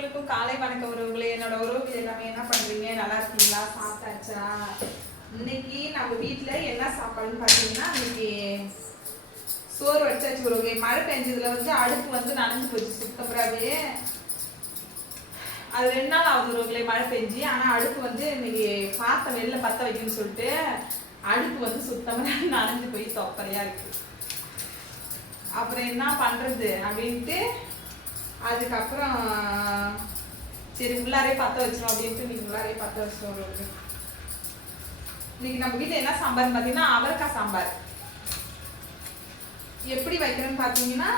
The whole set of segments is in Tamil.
உங்களுக்கும் காலை வணக்கம் உறவுகளே. என்னோட உறவுகள் எல்லாமே என்ன பண்றீங்க? நல்லா இருக்கீங்களா? சாப்பிட்டாச்சா? இன்னைக்கு நம்ம வீட்டுல என்ன சாப்பாடுன்னு பாத்தீங்கன்னா, இன்னைக்கு சோறு வச்சாச்சு உறவுகளே. மழை பெஞ்சதுல வந்து அடுப்பு வந்து நனைஞ்சு போச்சு சுத்தப்படாவே. அது 2 நாள் ஆகுது உறவுகளே மழை பெஞ்சு. ஆனா அடுப்பு வந்து இன்னைக்கு பார்த்த வெளில பத்த வைக்கணும்னு சொல்லிட்டு அடுப்பு வந்து சுத்தமா நனைஞ்சு போய் தொப்பரையா இருக்கு. அப்புறம் என்ன பண்றது அப்படின்ட்டு அதுக்கப்புறம் சரி உள்ளாரே பற்ற வச்சிடும் அப்படின்ட்டு இன்னைக்கு உள்ளாரே பற்ற வச்சிடும். இன்னைக்கு நம்ம வீட்டில் என்ன சாம்பார்னு பார்த்தீங்கன்னா அவரைக்காய் சாம்பார். எப்படி வைக்கிறோன்னு பார்த்தீங்கன்னா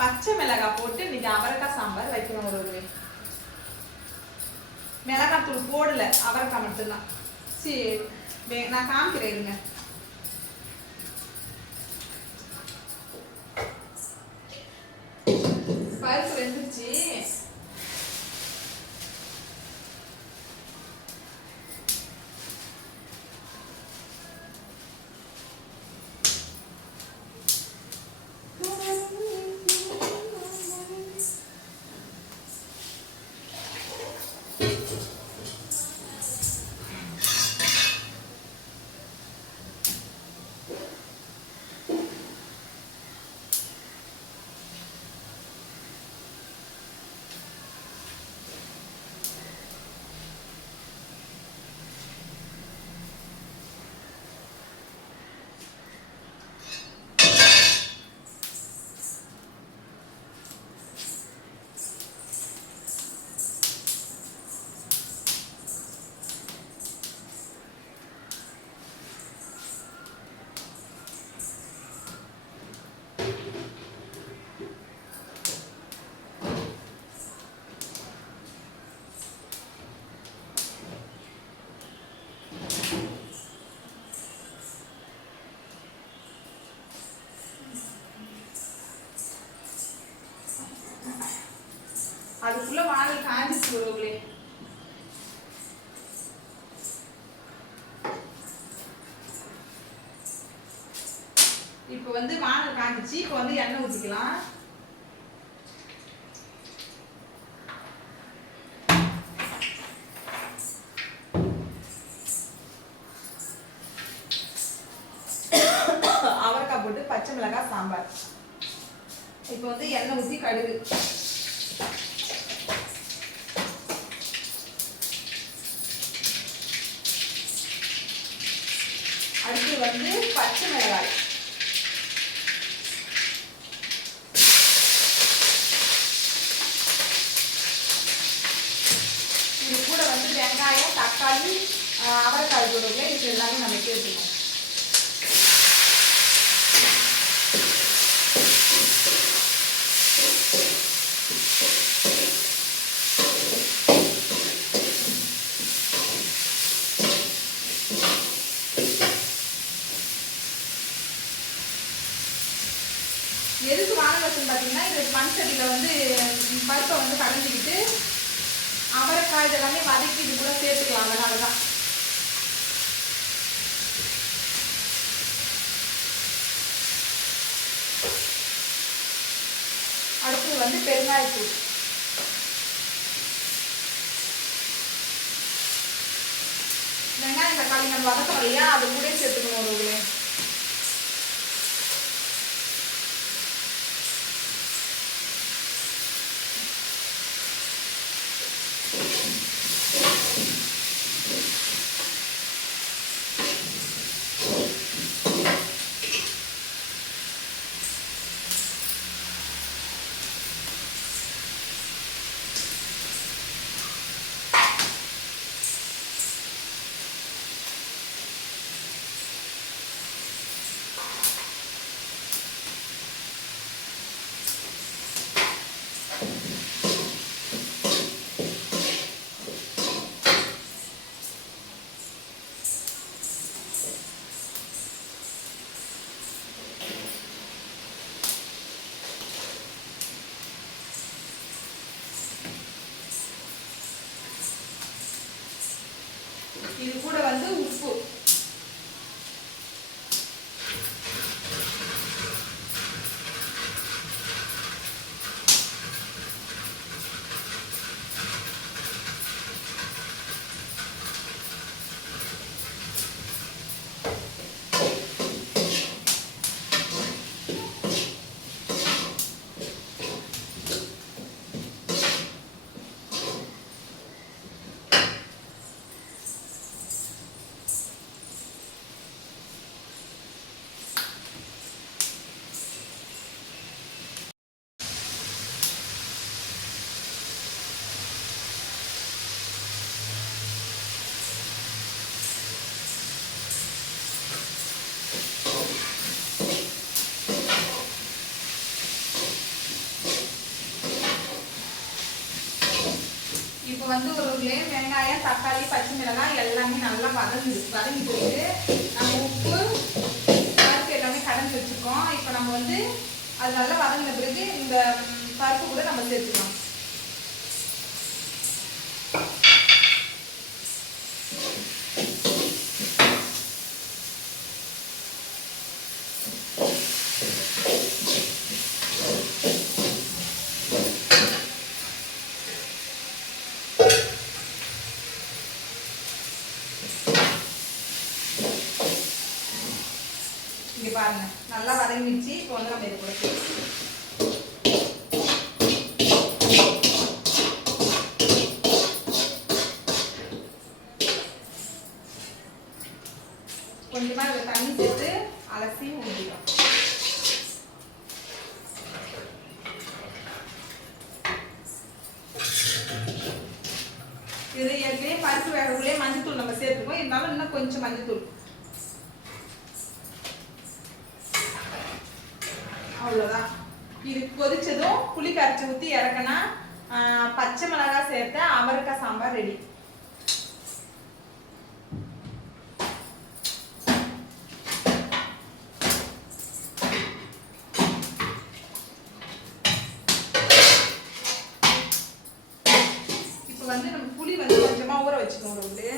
பச்சை மிளகாய் போட்டு இன்னைக்கு அவரைக்காய் சாம்பார் வைக்கிறோம் ஒரு மிளகாய் தூள் போடல, அவரைக்காய் மட்டும்தான். சரி நான் காமிக்கிறேன் இருங்க. பருப்பு வெந்துருச்சு. அதுக்குள்ள வானல் காஞ்சிச்சு உறவுகளே. இப்போ வந்து வானல் காஞ்சிச்சு. இப்போ வந்து எண்ணெய் ஊற்றிக்கலாம். அவரைக்காய் போட்டு பச்சை மிளகாய் சாம்பார். இப்போ வந்து எண்ணெய் ஊற்றி கடுகு, அடுத்து வந்து பச்சை மிளகாய், இது கூட வந்து வெங்காயம், தக்காளி, அவரைக்காய் போடுவோம். இது எல்லாமே நம்ம சேர்த்துக்கணும். எதுக்கு வானல் வச்சுன்னு பார்த்தீங்கன்னா, இது மண் சட்டியில் வந்து பருப்பை வந்து கடைஞ்சிக்கிட்டு அவரைக்காய் இதெல்லாமே வதக்கி இது கூட சேர்த்துக்கலாம். அதனால தான். அடுத்து வந்து பெருங்காயத்தூள், வெங்காயம் தக்காளி நம்ம வதக்கம் இல்லையா, அது கூட சேர்த்துக்கணும் ஒரு இது கூட வந்து உப்பு, வந்து ஒரு வெங்காயம் தக்காளி பச்சை மிளகாய் எல்லாமே நல்லா வதங்கிட்டு நம்ம உப்பு பருப்பு எல்லாமே கடைஞ்சி வச்சுருக்கோம். இப்போ நம்ம வந்து அது நல்லா வதங்கின பிறகு இந்த பருப்பு கூட நம்ம சேர்த்துக்கலாம். இங்கே பாருங்க நல்லா வதங்கிடுச்சு. இப்போ வந்து நம்ம இது கூட கொஞ்சமா இதில் தண்ணி சேர்த்து அலசி ஊற்றிடும். இது ஏற்கனவே பருப்பு வேகக்குள்ளே மஞ்சத்தூள் நம்ம சேர்த்துக்கோம். இருந்தாலும் இன்னும் கொஞ்சம் மஞ்சத்தூள், அவ்வளோதான். இது கொதிச்சதும் புளி கரைச்சி ஊற்றி இறக்கினா பச்சை மிளகாய் சேர்த்த அவரைக்காய் சாம்பார் ரெடி. இப்போ வந்து நம்ம புளி வந்து கொஞ்சமாக ஊற வச்சுக்கணும். வந்து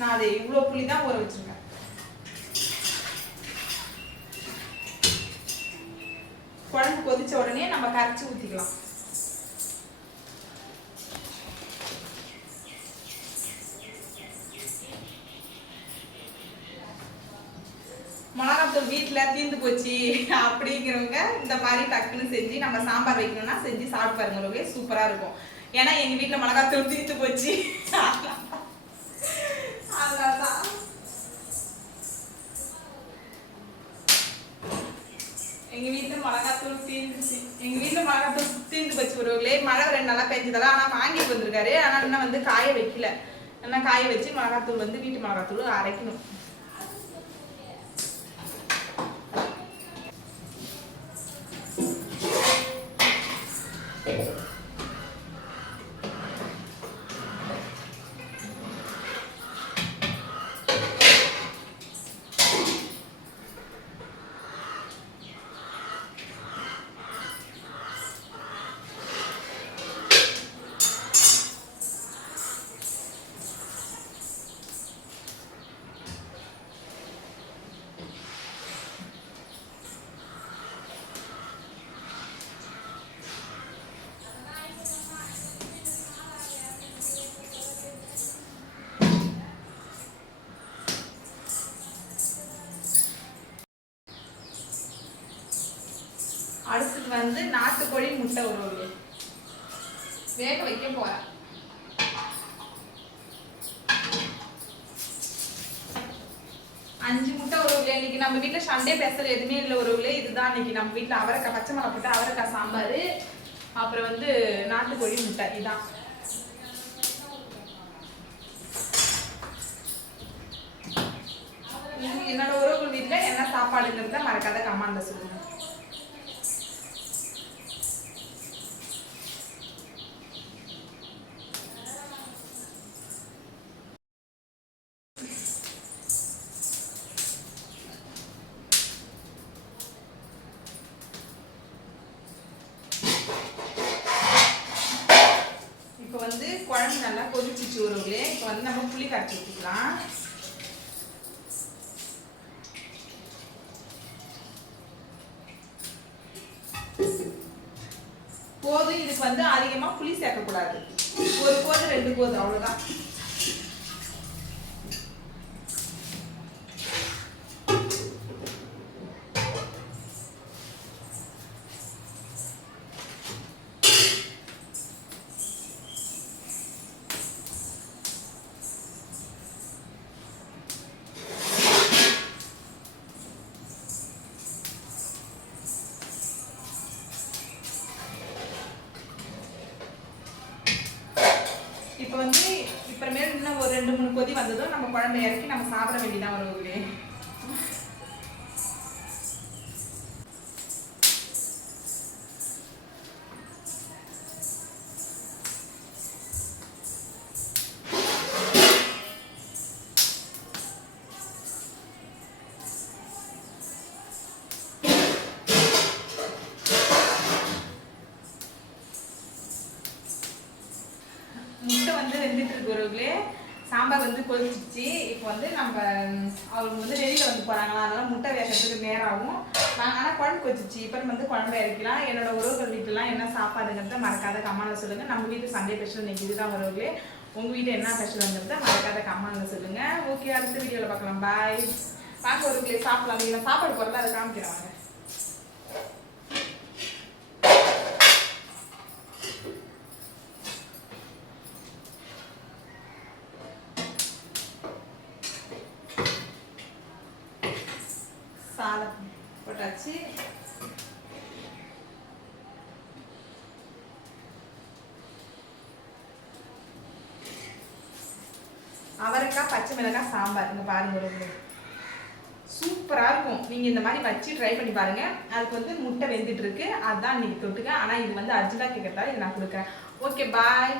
நான் அதை இவ்வளோ புளி தான் ஊற வச்சிருக்கேன். குழம்பு கொதிச்ச உடனே நம்ம கரைச்சி ஊற்றிக்கலாம். மிளகாத்தூள் வீட்டில் தீர்ந்து போச்சு அப்படிங்கிறவங்க இந்த மாதிரி டக்குன்னு செஞ்சு நம்ம சாம்பார் வைக்கணும்னா செஞ்சு சாப்பிட்டு பாருங்க, சூப்பராக இருக்கும். ஏன்னா எங்கள் வீட்டில் மிளகாத்தூள் தீர்ந்து போச்சு. எங்க வீட்டுல மிளகாத்தூள் தீர்ந்து போச்சு ஒருவர்களே. மழை 2 நாளா பெஞ்சதெல்லாம் ஆனா வாங்கிட்டு வந்திருக்காரு. ஆனா இன்னும் வந்து காய வைக்கல. இன்னும் காய வச்சு மிளகாத்தூள் வந்து வீட்டு மிளகாத்தூள் அரைக்கணும். அடுத்து வந்து நாட்டுக்கோழி முட்டை உருவல் வேக வைக்க போறேன். அஞ்சு முட்டை உருவல். இன்னைக்கு நம்ம வீட்டுல சண்டே ஸ்பெஷல் எதுவுமே இல்லை உருவல். இதுதான் இன்னைக்கு நம்ம வீட்டுல அவரைக்காய் பச்சை மிளகாய் போட்டு அவரைக்காய் சாம்பார், அப்புறம் வந்து நாட்டுக்கோழி முட்டை. இதான் என்னோட உறவுகள் வீட்டுல என்ன சாப்பாடுங்கிறத மறக்காத கமெண்ட்ல சொல்லுங்க. இப்போ வந்து குழம்பு நல்லா கொதிச்சிச்சு உறவுகளே. இப்போ வந்து நம்ம புளி கரைச்சி ஊற்றிக்கலாம். போதும். இதுக்கு வந்து அதிகமா புளி சேர்க்கக்கூடாது. 1 கோது 2 கோது அவ்வளவுதான். இப்போ வந்து இப்புறமேல் இன்னும் ஒரு 2-3 கொதி வந்ததும் நம்ம குழம்பு இறக்கி நம்ம சாப்பிட வேண்டியதான் உறவுகளே. இருக்கு ஒருவர்களே. சாம்பார் வந்து கொதிச்சிச்சு. இப்போ வந்து நம்ம அவங்க வந்து வெளியில் வந்து போகிறாங்களா, அதனால முட்டை வேகிறதுக்கு நேரம் ஆகும். நாங்கள் ஆனால் குழம்பு கொதிச்சிச்சு. இப்போ வந்து குழம்பு இறக்கலாம். என்னோட உறவுகள் வீட்டுலாம் என்ன சாப்பாடுங்கிறத மறக்காத கமெண்ட்ல சொல்லுங்கள். நம்ம வீட்டு சண்டே ஸ்பெஷல் இன்னைக்கு இதுதான் உறவுகளே. உங்கள் வீட்டு என்ன ஸ்பெஷல்ங்கிறத மறக்காத கமெண்ட்ல சொல்லுங்கள். ஓகே, அடுத்த வீடியோவில் பார்க்கலாம். பாய். பார்க்க ஒருவர்களே சாப்பிடலாம். நீங்கள் சாப்பாடு போகிறதா அதை காமிக்கிறாங்க. சாதம் போட்டாச்சு. அவரைக்காய் பச்சை மிளகாய் சாம்பார் இங்கே பாருங்க ஒரு சூப்பராக இருக்கும். நீங்கள் இந்த மாதிரி வச்சு ட்ரை பண்ணி பாருங்க. அதுக்கு வந்து முட்டை வெந்துட்டு இருக்கு, அதுதான் இன்னைக்கு தொட்டுக்க. ஆனால் இது வந்து அர்ஜென்ட்டாக கேட்கறதால இதை நான் கொடுக்குறேன். ஓகே, பாய்.